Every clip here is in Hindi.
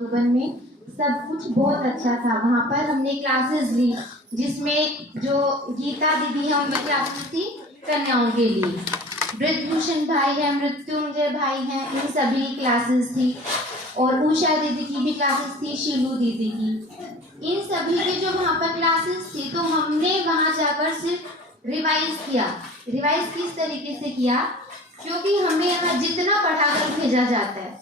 मधुबन में सब कुछ बहुत अच्छा था। वहाँ पर हमने क्लासेस ली जिसमें जो गीता दीदी है उनमें क्लासेस थी कन्याओं के लिए, ब्रजभूषण भाई है, मृत्युंजय भाई हैं, इन सभी क्लासेस थी। और उषा दीदी की भी क्लासेस थी, शीलू दीदी की। इन सभी की जो वहाँ पर क्लासेस थी तो हमने वहाँ जाकर सिर्फ रिवाइज किया। रिवाइज किस तरीके से किया, क्योंकि हमें यहाँ जितना पढ़ाकर भेजा जाता है,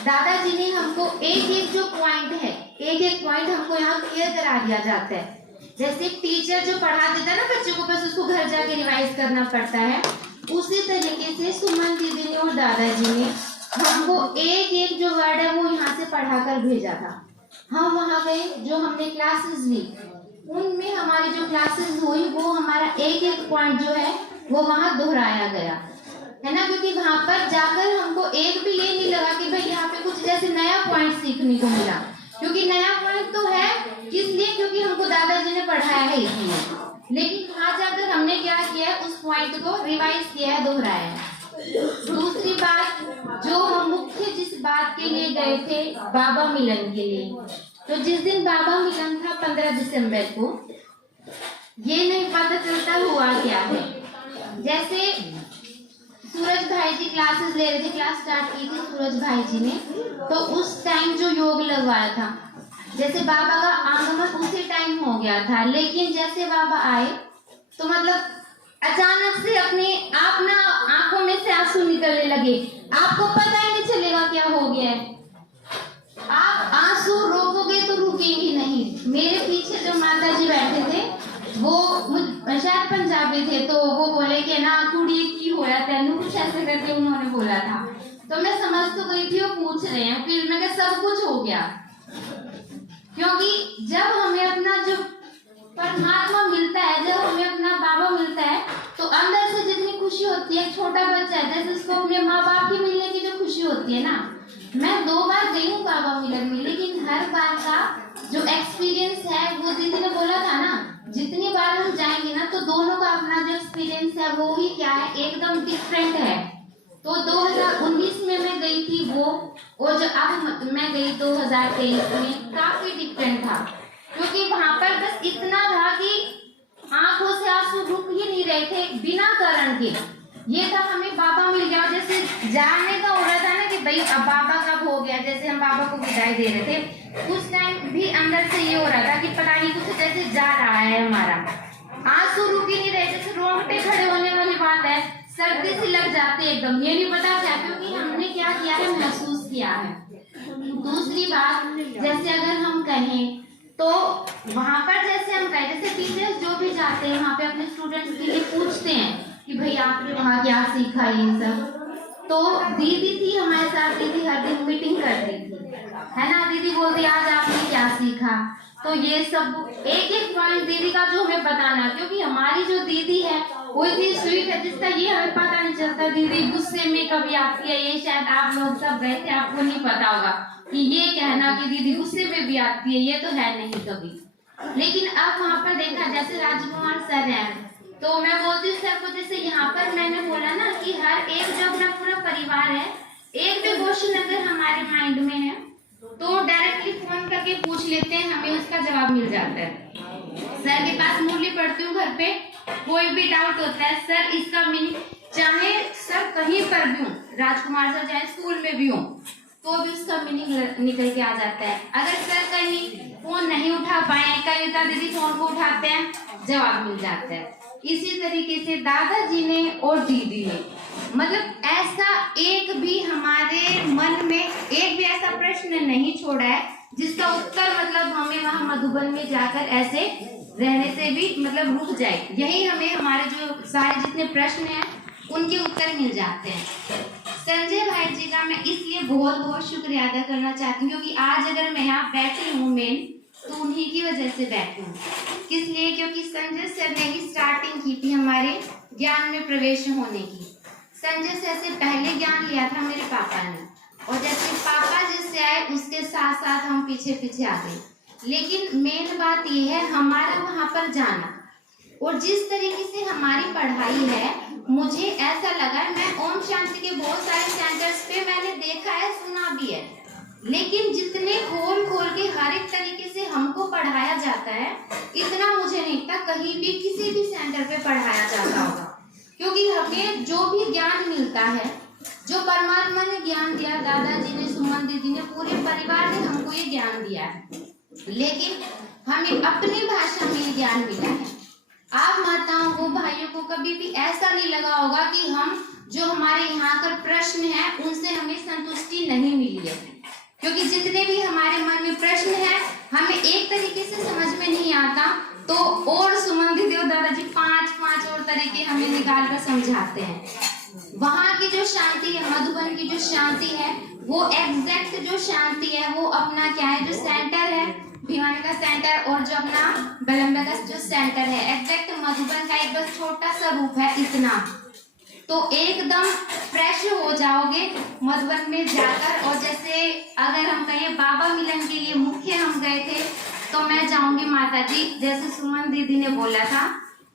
दादाजी ने हमको एक एक जो पॉइंट है, एक एक पॉइंट हमको यहाँ क्लियर करा दिया जाता है। जैसे टीचर जो पढ़ा देता है ना बच्चों को, बस उसको घर जाके रिवाइज करना पड़ता है, उसी तरीके से सुमन दीदी ने और दादाजी ने हमको एक एक जो वर्ड है वो यहाँ से पढ़ाकर भेजा था। हम वहाँ गए, जो हमने क्लासेस ली उनमें हमारी जो क्लासेस हुई वो हमारा एक एक पॉइंट जो है वो वहाँ दोहराया गया है ना, क्योंकि वहाँ पर जाकर हमको एक भी ये नहीं लगा कि भाई यहाँ पे कुछ जैसे नया पॉइंट सीखने को मिला, क्योंकि नया पॉइंट तो है इसलिए क्योंकि हमको दादाजी ने पढ़ाया है इसलिए। लेकिन वहाँ जाकर हमने क्या किया, उस पॉइंट को रिवाइज किया है, दोहराया है। दूसरी बात, जो हम मुख्य जिस बात के लिए गए थे बाबा मिलन के लिए, तो जिस दिन बाबा मिलन था 15 दिसंबर को, ये नहीं पता चलता हुआ क्या है। जैसे सूरज भाई जी क्लासेस ले रहे थे, क्लास स्टार्ट की थी सूरज भाई जी ने, तो उस टाइम जो योग लगवाया था, जैसे बाबा का आगमन उसी टाइम हो गया था, लेकिन जैसे बाबा आए तो मतलब अचानक से अपने आप ना आंखों में से आंसू निकलने लगे। आपको पता ही नहीं चलेगा क्या हो गया है, आप आंसू रोकोगे तो रुकेंगे नहीं। मेरे पीछे जो माता जी बैठे थे वो शायद पंजाबी थे, तो वो बोले कि ना कुड़ी की होया तेनू, कुछ ऐसे करके उन्होंने बोला था। तो मैं समझ तो गई थी वो पूछ रहे हैं, फिर मैं क्या सब कुछ हो गया, क्योंकि जब हमें अपना जो परमात्मा मिलता है, जब हमें अपना बाबा मिलता है, तो अंदर से जितनी खुशी होती है, छोटा बच्चा है जैसे उसको अपने माँ बाप की मिलने की जो खुशी होती है ना। मैं 2 बार गई हूँ बाबा मिलन में, लेकिन हर बार का जो एक्सपीरियंस है वो दीदी ने बोला था ना, जितनी बार हम जाएंगे ना तो दोनों का अपना जो एक्सपीरियंस है वो ही क्या है, एकदम डिफरेंट है। तो 2019 में मैं गई थी वो, और जो अब मैं गई 2023 में, काफी डिफरेंट था, क्योंकि वहां पर बस इतना था कि आंखों से आंसू रुक ही नहीं रहे थे बिना कारण के। ये था हमें बाबा मिल गया, जैसे जाने का हो रहा था ना कि भाई अब बाबा कब हो गया, जैसे हम बाबा को विदाई दे रहे थे उस टाइम भी अंदर से ये हो रहा था कि पता नहीं कुछ जैसे जा रहा है हमारा, आंसू रुक ही नहीं रहे, जैसे रोंगटे खड़े होने वाली बात है, सर्दी से लग जाते एकदम, ये नहीं पता क्या, क्योंकि हमने क्या किया है, महसूस किया है। दूसरी बात, जैसे अगर हम कहें तो वहां पर जैसे हम कहें, जैसे टीचर्स जो भी जाते हैं वहां पे अपने स्टूडेंट्स के लिए पूछते हैं कि भाई आपने वहाँ क्या सीखा, ये सब। तो दीदी थी हमारे साथ, दीदी हर दिन मीटिंग करती थी, है ना, दीदी बोलती आज आपने क्या सीखा, तो ये सब एक एक पॉइंट दीदी का जो हमें बताना, क्योंकि हमारी जो दीदी है वो इतनी स्वीट है जिसका ये हमें पता नहीं चलता। दीदी गुस्से में कभी आती है, ये शायद आप लोग सब गए थे, आपको नहीं पता होगा कि ये कहना कि दीदी गुस्से में भी आती है, ये तो है नहीं कभी। लेकिन अब वहाँ पर देखा, जैसे राजकुमार सर है, तो मैं बोलती हूँ सर को, जैसे यहाँ पर मैंने बोला ना कि हर एक जो अपना पूरा परिवार है, एक भी क्वेश्चन अगर हमारे माइंड में है तो डायरेक्टली फोन करके पूछ लेते हैं, हमें उसका जवाब मिल जाता है। सर के पास मूल्य पढ़ती हूँ घर पे, कोई भी डाउट होता है सर इसका मीनिंग, चाहे सर कहीं पर भी हूँ, राजकुमार सर चाहे स्कूल में भी हो तो भी उसका मीनिंग निकल के आ जाता है। अगर सर कहीं फोन नहीं उठा पाए, कविता दीदी फोन को उठाते हैं, जवाब मिल जाता है। इसी तरीके से दादाजी ने और दीदी ने, मतलब ऐसा एक भी हमारे मन में एक भी ऐसा प्रश्न नहीं छोड़ा है जिसका उत्तर मतलब हमें वहां मधुबन में जाकर ऐसे रहने से भी मतलब रुक जाए। यही हमें हमारे जो सारे जितने प्रश्न हैं उनके उत्तर मिल जाते हैं। संजय भाई जी का मैं इसलिए बहुत बहुत शुक्रिया अदा करना चाहती हूँ, क्योंकि आज अगर मैं यहाँ बैठी हूँ मेन तो उन्हीं की वजह से बैठी हूँ। किस लिए, क्योंकि संजय सर ने ही स्टार्टिंग की थी हमारे ज्ञान में प्रवेश होने की। संजय सर से पहले ज्ञान लिया था मेरे पापा ने, और जैसे पापा जिससे आए उसके साथ साथ हम पीछे पीछे आ गए। लेकिन मेन बात यह है हमारा वहाँ पर जाना, और जिस तरीके से हमारी पढ़ाई है, मुझे ऐसा लगा, मैं ओम शांति के बहुत सारे सेंटर्स पे मैंने देखा है, सुना भी है, लेकिन जितने खोल खोल के हर एक तरीके से हमको पढ़ाया जाता है, इतना मुझे नहीं लगता कहीं भी किसी भी सेंटर पे पढ़ाया जाता होगा। क्योंकि हमें जो भी ज्ञान मिलता है, जो परमात्मा ने ज्ञान दिया, दादाजी ने, सुमन दीदी ने, पूरे परिवार ने हमको ये ज्ञान दिया है, लेकिन हमें अपनी भाषा में ये ज्ञान मिला है। आप माताओं को, भाइयों को कभी भी ऐसा नहीं लगा होगा कि हम जो हमारे यहाँ पर प्रश्न है उनसे हमें संतुष्टि नहीं मिली है, क्योंकि जितने भी हमारे मन में प्रश्न है हमें एक तरीके से समझ में नहीं आता, तो और सुमन दीदी और दादाजी पांच और तरीके हमें निकाल कर समझाते हैं। वहाँ की जो शांति है, मधुबन की जो शांति है, वो एग्जैक्ट जो शांति है वो अपना क्या है, जो सेंटर है भिवानी का सेंटर और जो अपना बेलम्बे का जो सेंटर है, एग्जैक्ट मधुबन का एक बस छोटा सा रूप है इतना। तो एकदम फ्रेश हो जाओगे मधुबन में जाकर। और जैसे अगर हम कहें बाबा मिलन के लिए मुख्य हम गए थे, तो मैं चाहूंगी माता जी, जैसे सुमन दीदी ने बोला था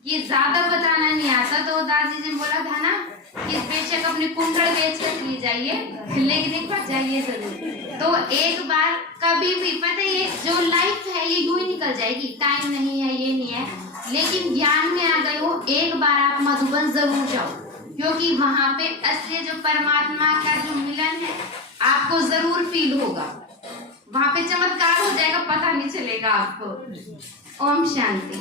कि ज्यादा बताना नहीं आता, तो दादी जी ने बोला था ना कि बेशक अपनी कुंडल बेच कर चली जाइए, लेकिन एक बार जाइए जरूर। तो एक बार कभी भी, पता है ये जो लाइफ है ये यूं ही निकल जाएगी, टाइम नहीं है, ये नहीं है, लेकिन ज्ञान में आ गए हो, एक बार आप मधुबन जरूर जाओ, क्योंकि वहां पे असली जो परमात्मा का जो मिलन है आपको जरूर फील होगा। वहां पे चमत्कार हो जाएगा, पता नहीं चलेगा आपको। ओम शांति।